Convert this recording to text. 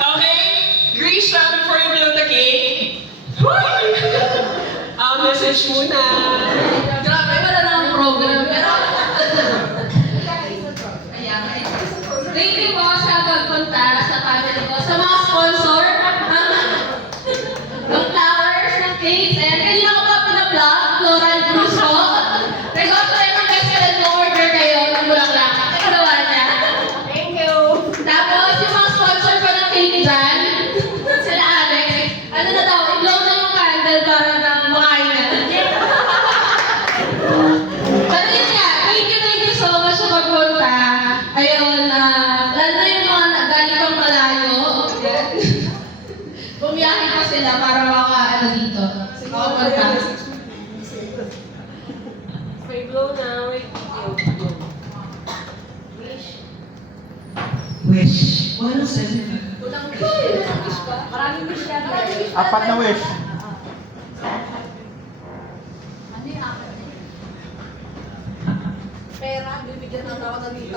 Okay, Grisha, before you blow the cake, message muna. Grabe, wala na akong program. Pero, ayan. Thank you po sa pagpunta sa family ko. Sa mga sponsor ng flowers, ng cakes, and kanina ko pa pina-vlog, Floral Cruz po. Regalo rin ng best friend mo, order kayo ng bulaklak. Nagawa niya. Thank you. Tapos, yung mga sponsor ko ng cake dyan, sila Alex, ano na daw, i-blow na yung candle para na makain na. Pero yun nga, thank you so much sa pagpunta. Ayun, lalo na yung mga galing pang malayo. Yan. Bumiyahe pa sila para maka, dito. Makapunta. May blow na, may video. Wish. Walang cellphone. Unang wish pa. Maraming wish yan. Apat na wish. Ano yung akin? Pera, bibigyan ng tawag ng dito.